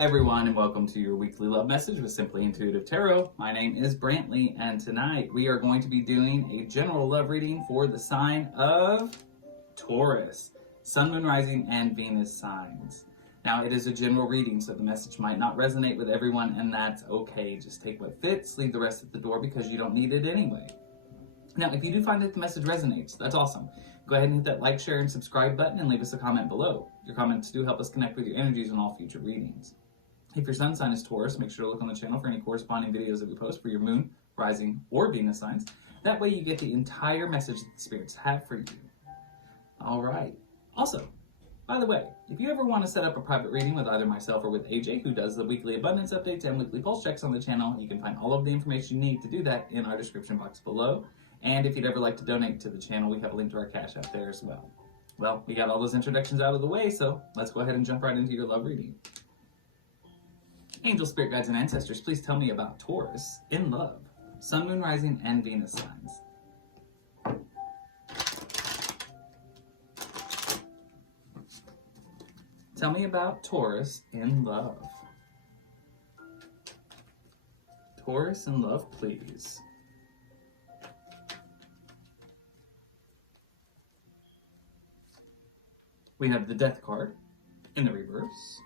everyone, and welcome to your weekly love message with Simply Intuitive Tarot. My name is Brantley, and tonight we are going to be doing a general love reading for the sign of Taurus, Sun, Moon, Rising, and Venus signs. Now, it is a general reading, so the message might not resonate with everyone, and that's okay. Just take what fits, leave the rest at the door because you don't need it anyway. Now, if you do find that the message resonates, that's awesome. Go ahead and hit that like, share, and subscribe button and leave us a comment below. Your comments do help us connect with your energies on all future readings. If your sun sign is Taurus, make sure to look on the channel for any corresponding videos that we post for your moon, rising, or Venus signs. That way you get the entire message that the spirits have for you. All right. Also, by the way, if you ever want to set up a private reading with either myself or with AJ, who does the weekly abundance updates and weekly pulse checks on the channel, you can find all of the information you need to do that in our description box below. And if you'd ever like to donate to the channel, we have a link to our Cash App there as well. Well, we got all those introductions out of the way, so let's go ahead and jump right into your love reading. Angel, spirit guides, and ancestors, please tell me about Taurus in love, Sun, Moon, Rising, and Venus signs. Tell me about Taurus in love. Taurus in love, please. We have the Death card in the reverse,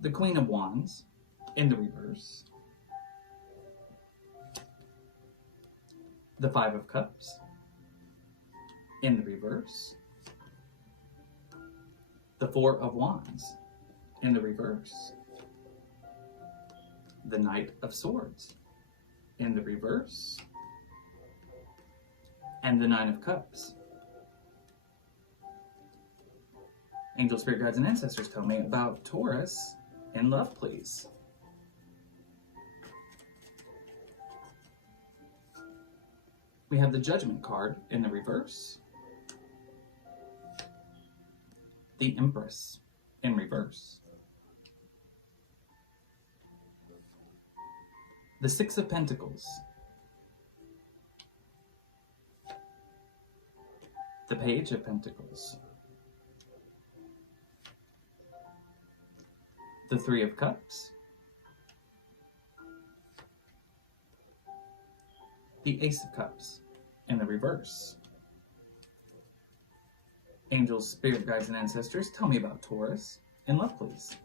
the Queen of Wands in the reverse, the Five of Cups in the reverse, the Four of Wands in the reverse, the Knight of Swords in the reverse, and the Nine of Cups. Angel, spirit guides, and ancestors, tell me about Taurus in love, please. We have the Judgment card in the reverse, the Empress in reverse, the Six of Pentacles, the Page of Pentacles, the Three of Cups, the Ace of Cups in the reverse. Angels, spirit guides, and ancestors, tell me about Taurus in love, please.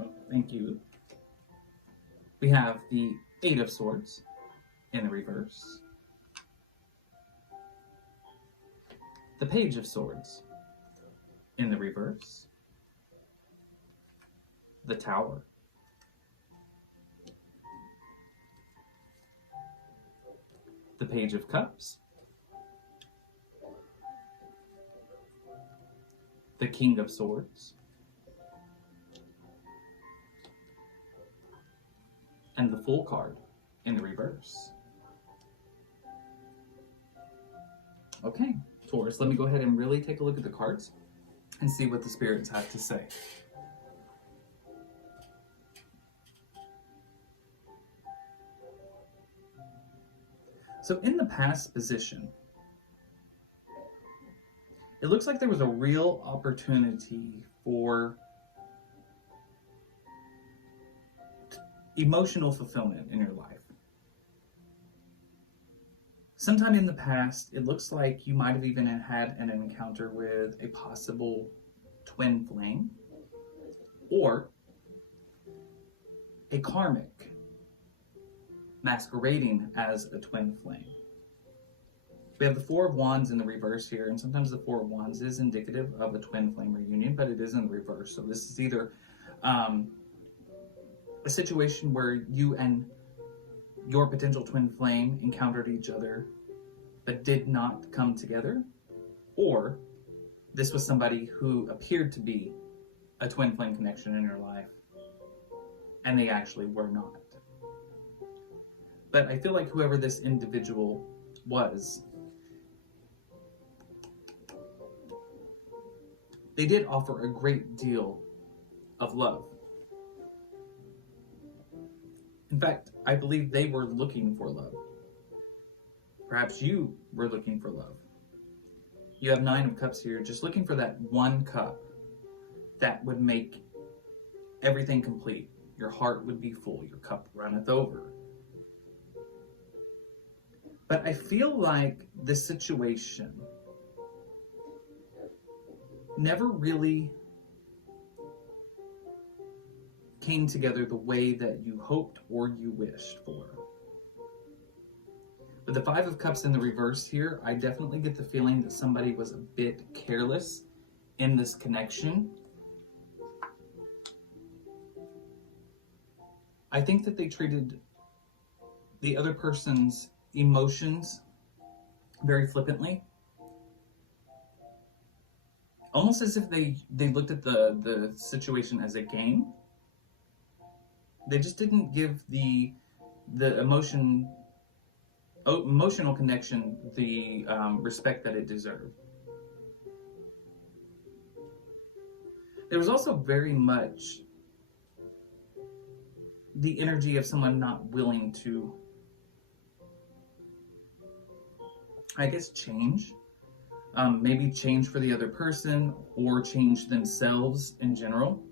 Oh, thank you. We have the Eight of Swords in the reverse, the Page of Swords in the reverse, the Tower, the Page of Cups, the King of Swords, and the Fool card in the reverse. Okay, Taurus, let me go ahead and really take a look at the cards and see what the spirits have to say. So in the past position, it looks like there was a real opportunity for emotional fulfillment in your life. Sometime in the past, it looks like you might have even had an encounter with a possible twin flame or a karmic masquerading as a twin flame. We have the Four of Wands in the reverse here, and sometimes the Four of Wands is indicative of a twin flame reunion, but it is in the reverse. So this is either a situation where you and your potential twin flame encountered each other but did not come together, or this was somebody who appeared to be a twin flame connection in your life and they actually were not. But I feel like whoever this individual was, they did offer a great deal of love. In fact, I believe they were looking for love. Perhaps you were looking for love. You have 9 of Cups here, just looking for that one cup that would make everything complete. Your heart would be full, your cup runneth over. But I feel like this situation never really came together the way that you hoped or you wished for. With the 5 of Cups in the reverse here, I definitely get the feeling that somebody was a bit careless in this connection. I think that they treated the other person's emotions very flippantly. Almost as if they looked at the situation as a game. They just didn't give the emotional connection the respect that it deserved. There was also very much the energy of someone not willing to, I guess, change. Maybe change for the other person or change themselves in general.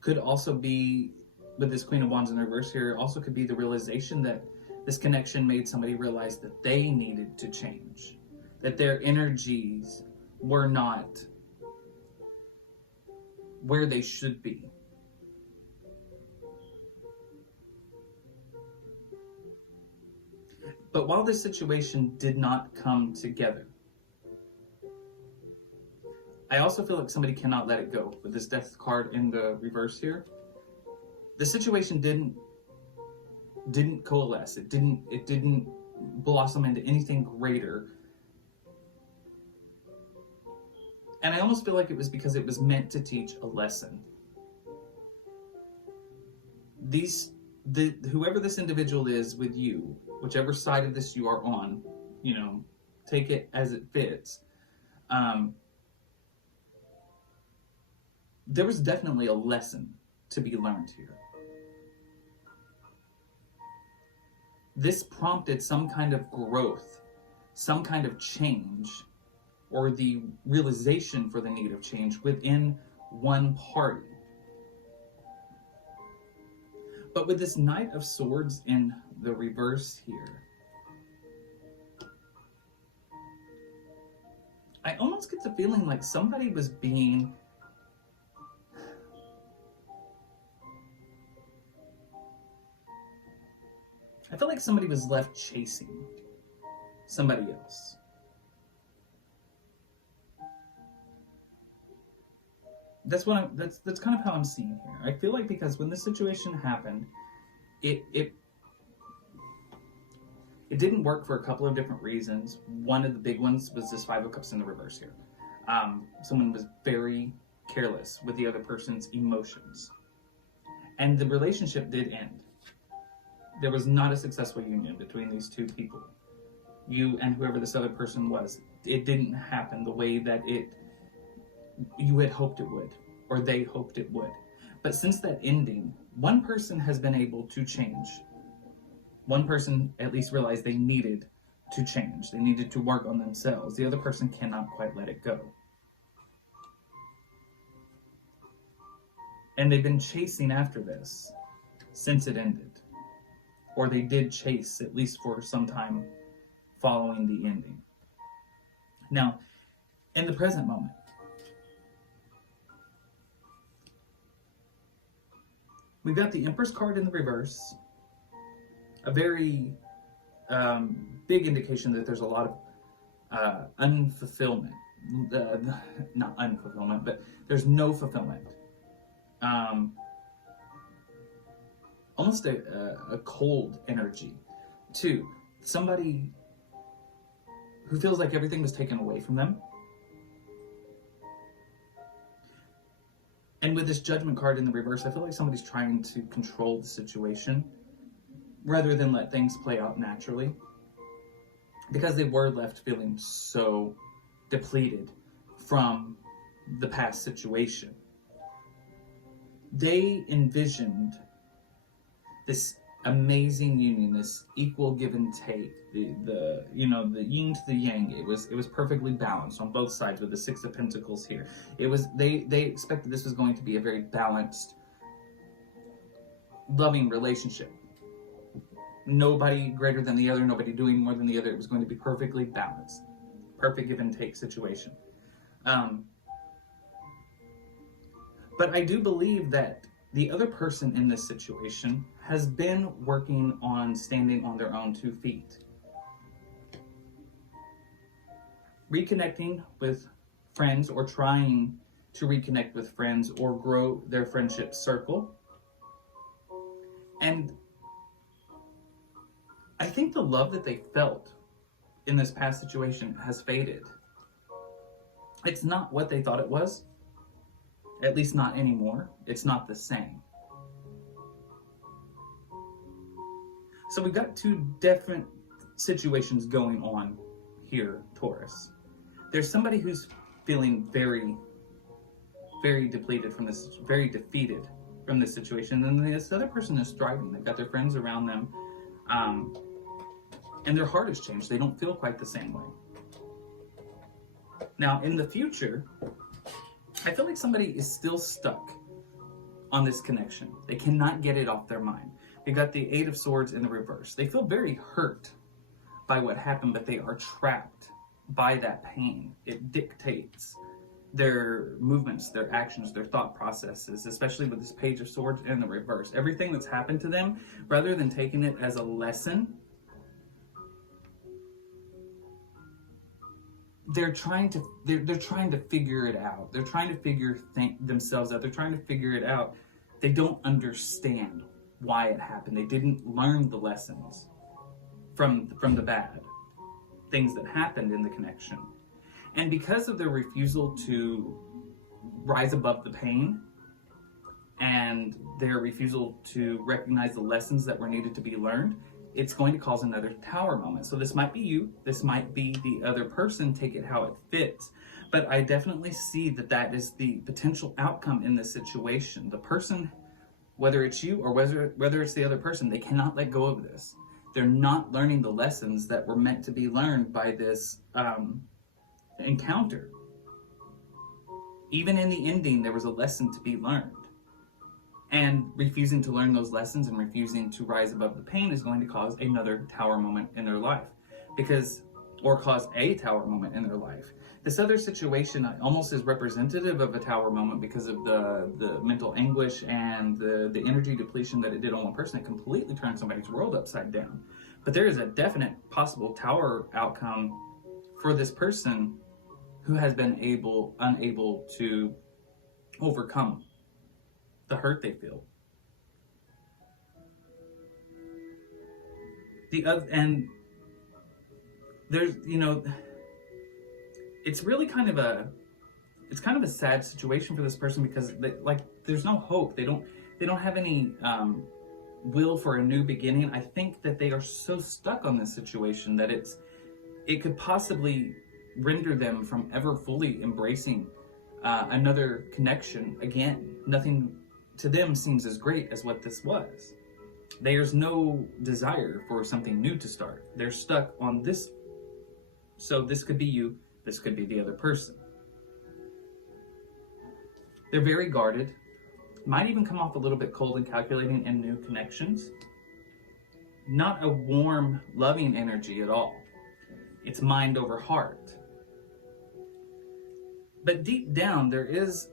Could also be, with this Queen of Wands in reverse here, also could be the realization that this connection made somebody realize that they needed to change, that their energies were not where they should be. But while this situation did not come together, I also feel like somebody cannot let it go. With this Death card in the reverse here, the situation didn't coalesce. It didn't blossom into anything greater. And I almost feel like it was because it was meant to teach a lesson. Whoever this individual is with you, whichever side of this you are on, take it as it fits. There was definitely a lesson to be learned here. This prompted some kind of growth, some kind of change, or the realization for the need of change within one party. But with this Knight of Swords in the reverse here, I almost get the feeling like somebody was being I feel like somebody was left chasing somebody else. That's kind of how I'm seeing here. I feel like because when this situation happened, it didn't work for a couple of different reasons. One of the big ones was this 5 of Cups in the reverse here. Someone was very careless with the other person's emotions. And the relationship did end. There was not a successful union between these two people. You and whoever this other person was. It didn't happen the way that you had hoped it would, or they hoped it would. But since that ending, one person has been able to change. One person at least realized they needed to change. They needed to work on themselves. The other person cannot quite let it go. And they've been chasing after this since it ended. Or they did chase, at least for some time following the ending. Now, in the present moment, we've got the Empress card in the reverse. A very big indication that there's a lot of unfulfillment. Not unfulfillment, but there's no fulfillment. Almost a cold energy, too. Somebody who feels like everything was taken away from them. And with this Judgment card in the reverse, I feel like somebody's trying to control the situation rather than let things play out naturally. Because they were left feeling so depleted from the past situation. They envisioned this amazing union, this equal give and take, the yin to the yang. It was perfectly balanced on both sides with the Six of Pentacles here. It was they expected this was going to be a very balanced, loving relationship. Nobody greater than the other, nobody doing more than the other. It was going to be perfectly balanced, perfect give and take situation. But I do believe that the other person in this situation has been working on standing on their own 2 feet. Reconnecting with friends, or trying to reconnect with friends or grow their friendship circle. And I think the love that they felt in this past situation has faded. It's not what they thought it was. At least not anymore. It's not the same. So we've got 2 different situations going on here, Taurus. There's somebody who's feeling very, very depleted from this, very defeated from this situation. And this other person is thriving. They've got their friends around them. And their heart has changed. They don't feel quite the same way. Now, in the future, I feel like somebody is still stuck on this connection. They cannot get it off their mind. They got the Eight of Swords in the reverse. They feel very hurt by what happened, but they are trapped by that pain. It dictates their movements, their actions, their thought processes, especially with this Page of Swords in the reverse. Everything that's happened to them, rather than taking it as a lesson, they're trying to figure it out. They're trying to figure themselves out. They're trying to figure it out. They don't understand why it happened. They didn't learn the lessons from the bad things that happened in the connection. And because of their refusal to rise above the pain and their refusal to recognize the lessons that were needed to be learned, it's going to cause another tower moment. So this might be you, this might be the other person, take it how it fits. But I definitely see that that is the potential outcome in this situation. The person, whether it's you or whether it's the other person, they cannot let go of this. They're not learning the lessons that were meant to be learned by this encounter. Even in the ending, there was a lesson to be learned. And refusing to learn those lessons and refusing to rise above the pain is going to cause another tower moment in their life. Or cause a tower moment in their life. This other situation almost is representative of a tower moment because of the mental anguish and the energy depletion that it did on one person. It completely turned somebody's world upside down. But there is a definite possible tower outcome for this person who has been unable to overcome the hurt they feel. And there's, it's really kind of a sad situation for this person because there's no hope. They don't have any will for a new beginning. I think that they are so stuck on this situation that it could possibly render them from ever fully embracing another connection again. Nothing to them seems as great as what this was. There's no desire for something new to start. They're stuck on this. So this could be you, this could be the other person. They're very guarded, might even come off a little bit cold and calculating in new connections. Not a warm, loving energy at all. It's mind over heart. But deep down, there is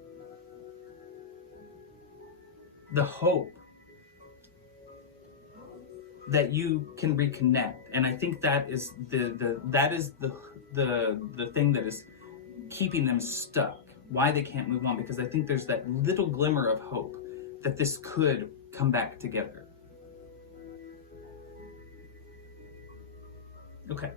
the hope that you can reconnect, and I think that is the thing that is keeping them stuck. Why they can't move on, because I think there's that little glimmer of hope that this could come back together. Okay,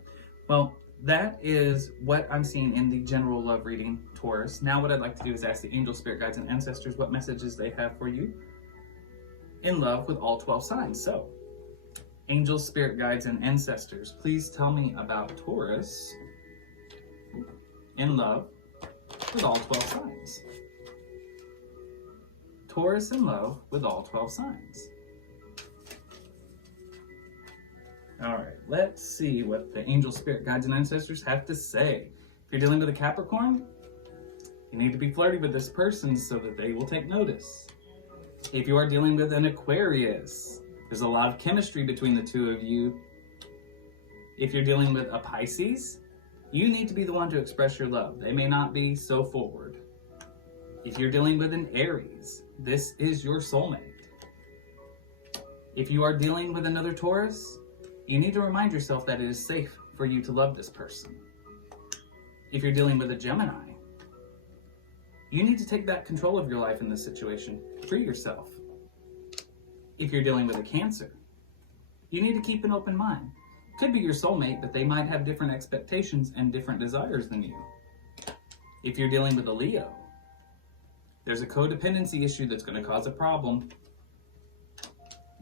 well, that is what I'm seeing in the general love reading, Taurus. Now what I'd like to do is ask the angel, spirit guides, and ancestors what messages they have for you in love with all 12 signs. So, angels, spirit guides, and ancestors, please tell me about Taurus in love with all 12 signs. Taurus in love with all 12 signs. let's see what the angel, spirit, guides, and ancestors have to say. If you're dealing with a Capricorn, you need to be flirty with this person so that they will take notice. If you are dealing with an Aquarius, there's a lot of chemistry between the two of you. If you're dealing with a Pisces, you need to be the one to express your love. They may not be so forward. If you're dealing with an Aries, this is your soulmate. If you are dealing with another Taurus, you need to remind yourself that it is safe for you to love this person. If you're dealing with a Gemini, you need to take back control of your life in this situation. Free yourself. If you're dealing with a Cancer, you need to keep an open mind. Could be your soulmate, but they might have different expectations and different desires than you. If you're dealing with a Leo, there's a codependency issue that's going to cause a problem.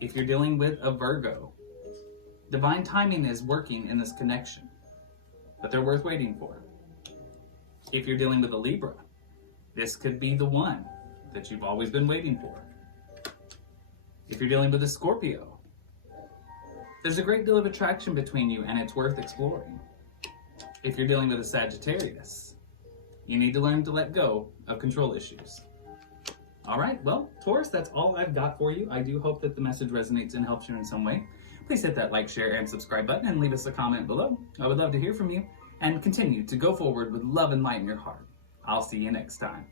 If you're dealing with a Virgo, divine timing is working in this connection, but they're worth waiting for. If you're dealing with a Libra, this could be the one that you've always been waiting for. If you're dealing with a Scorpio, there's a great deal of attraction between you and it's worth exploring. If you're dealing with a Sagittarius, you need to learn to let go of control issues. All right, well, Taurus, that's all I've got for you. I do hope that the message resonates and helps you in some way. Please hit that like, share, and subscribe button and leave us a comment below. I would love to hear from you and continue to go forward with love and light in your heart. I'll see you next time.